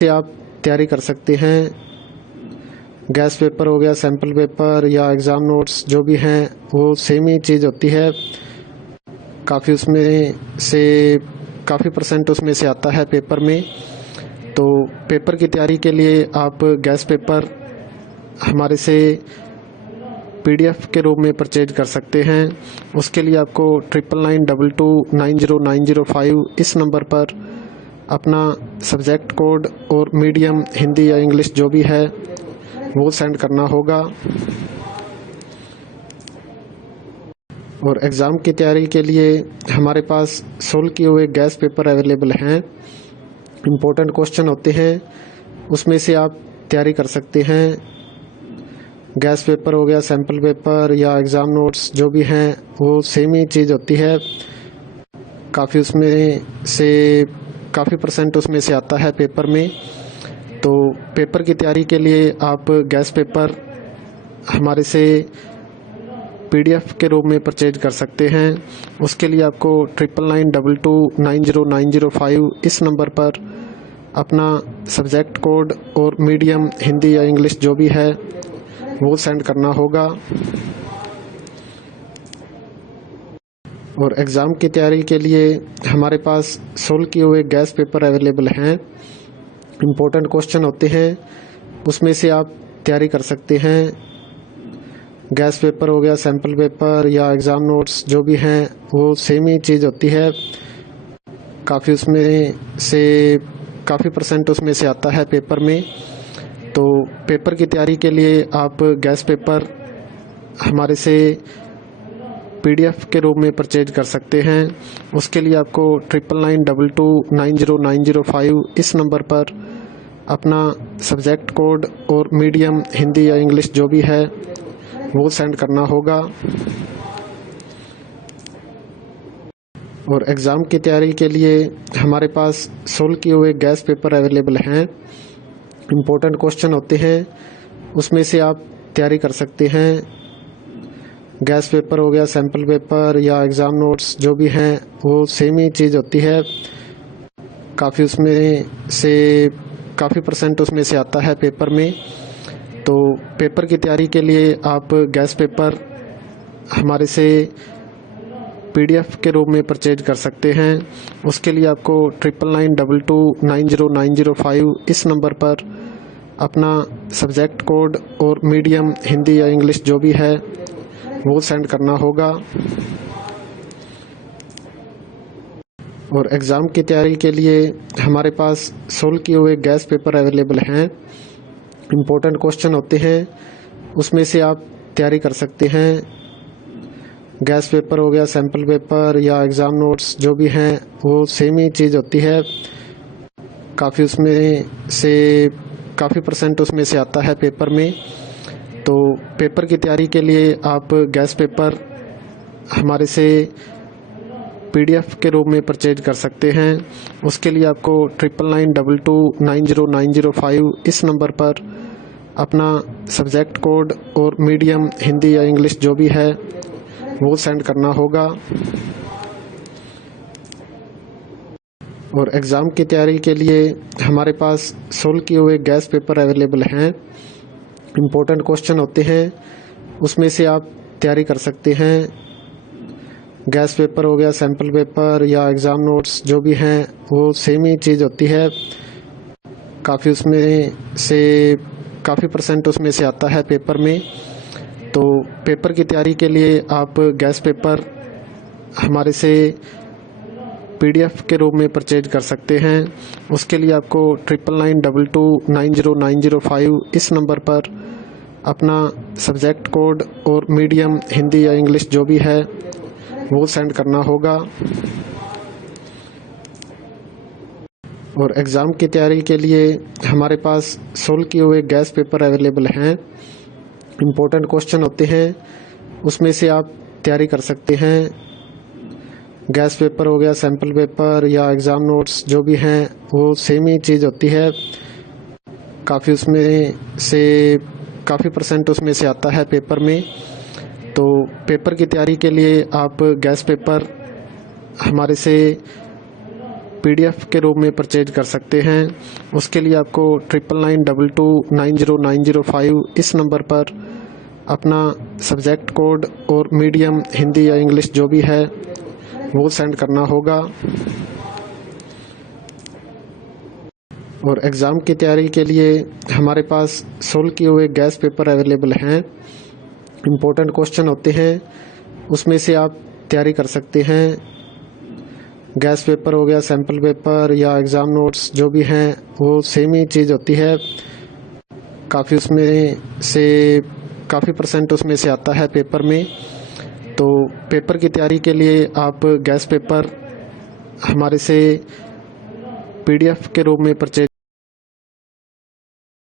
से आप तैयारी कर सकते हैं। गैस पेपर हो गया, सैम्पल पेपर या एग्ज़ाम नोट्स जो भी हैं वो सेम ही चीज़ होती है। काफ़ी उसमें से काफ़ी परसेंट उसमें से आता है पेपर में। तो पेपर की तैयारी के लिए आप गैस पेपर हमारे से PDF के रूप में परचेज कर सकते हैं। उसके लिए आपको 9992290905 इस नंबर पर अपना सब्जेक्ट कोड और मीडियम हिंदी या इंग्लिश जो भी है वो सेंड करना होगा। और एग्ज़ाम की तैयारी के लिए हमारे पास सोल्व किए हुए गैस पेपर अवेलेबल हैं। इम्पोर्टेंट क्वेश्चन होते हैं, उसमें से आप तैयारी कर सकते हैं। गैस पेपर हो गया, सैम्पल पेपर या एग्ज़ाम नोट्स जो भी हैं वो सेम ही चीज़ होती है। काफ़ी उसमें से काफ़ी परसेंट उसमें से आता है पेपर में। तो पेपर की तैयारी के लिए आप गैस पेपर हमारे से PDF के रूप में परचेज कर सकते हैं। उसके लिए आपको 9992290905 इस नंबर पर अपना सब्जेक्ट कोड और मीडियम हिंदी या इंग्लिश जो भी है वो सेंड करना होगा। और एग्ज़ाम की तैयारी के लिए हमारे पास सोल्व किए हुए गैस पेपर अवेलेबल हैं। इम्पोर्टेंट क्वेश्चन होते हैं, उसमें से आप तैयारी कर सकते हैं। गैस पेपर हो गया, सैम्पल पेपर या एग्ज़ाम नोट्स जो भी हैं वो सेम ही चीज़ होती है। काफ़ी उसमें से काफ़ी परसेंट उसमें से आता है पेपर में। तो पेपर की तैयारी के लिए आप गैस पेपर हमारे से PDF के रूप में परचेज कर सकते हैं। उसके लिए आपको 9992290905 इस नंबर पर अपना सब्जेक्ट कोड और मीडियम हिंदी या इंग्लिश जो भी है वो सेंड करना होगा। और एग्ज़ाम की तैयारी के लिए हमारे पास सोल्व किए हुए गैस पेपर अवेलेबल हैं। इम्पोर्टेंट क्वेश्चन होते हैं, उसमें से आप तैयारी कर सकते हैं। गैस पेपर हो गया, सैम्पल पेपर या एग्ज़ाम नोट्स जो भी हैं वो सेम ही चीज़ होती है। काफ़ी उसमें से काफ़ी परसेंट उसमें से आता है पेपर में। तो पेपर की तैयारी के लिए आप गैस पेपर हमारे से PDF के रूप में परचेज कर सकते हैं। उसके लिए आपको 9992290905 इस नंबर पर अपना सब्जेक्ट कोड और मीडियम हिंदी या इंग्लिश जो भी है वो सेंड करना होगा। और एग्ज़ाम की तैयारी के लिए हमारे पास सोल्व किए हुए गैस पेपर अवेलेबल हैं। इम्पोर्टेंट क्वेश्चन होते हैं, उसमें से आप तैयारी कर सकते हैं। गैस पेपर हो गया, सैम्पल पेपर या एग्ज़ाम नोट्स जो भी हैं वो सेम ही चीज़ होती है। काफ़ी उसमें से काफ़ी परसेंट उसमें से आता है पेपर में। तो पेपर की तैयारी के लिए आप गैस पेपर हमारे से PDF के रूप में परचेज कर सकते हैं। उसके लिए आपको 9992290905 इस नंबर पर अपना सब्जेक्ट कोड और मीडियम हिंदी या इंग्लिश जो भी है वो सेंड करना होगा। और एग्ज़ाम की तैयारी के लिए हमारे पास सोल्व किए हुए गैस पेपर अवेलेबल हैं। इम्पोर्टेंट क्वेश्चन होते हैं, उसमें से आप तैयारी कर सकते हैं। गैस पेपर हो गया, सैम्पल पेपर या एग्ज़ाम नोट्स जो भी हैं वो सेम ही चीज़ होती है। काफ़ी उसमें से काफ़ी परसेंट उसमें से आता है पेपर में। तो पेपर की तैयारी के लिए आप गैस पेपर हमारे से PDF के रूप में परचेज कर सकते हैं। उसके लिए आपको 9992290905 इस नंबर पर अपना सब्जेक्ट कोड और मीडियम हिंदी या इंग्लिश जो भी है वो सेंड करना होगा। और एग्ज़ाम की तैयारी के लिए हमारे पास सोल्व किए हुए गैस पेपर अवेलेबल हैं। इम्पोर्टेंट क्वेश्चन होते हैं, उसमें से आप तैयारी कर सकते हैं। गैस पेपर हो गया, सैम्पल पेपर या एग्ज़ाम नोट्स जो भी हैं वो सेम ही चीज़ होती है। काफ़ी उसमें से काफ़ी परसेंट उसमें से आता है पेपर में। तो पेपर की तैयारी के लिए आप गैस पेपर हमारे से PDF के रूप में परचेज कर सकते हैं। उसके लिए आपको 9992290905 इस नंबर पर अपना सब्जेक्ट कोड और मीडियम हिंदी या इंग्लिश जो भी है वो सेंड करना होगा। और एग्ज़ाम की तैयारी के लिए हमारे पास सोल्व किए हुए गैस पेपर अवेलेबल हैं। इम्पोर्टेंट क्वेश्चन होते हैं, उसमें से आप तैयारी कर सकते हैं। गैस पेपर हो गया, सैम्पल पेपर या एग्ज़ाम नोट्स जो भी हैं वो सेम ही चीज़ होती है। काफ़ी परसेंट उसमें से आता है पेपर में। तो पेपर की तैयारी के लिए आप गैस पेपर हमारे से PDF के रूप में परचेज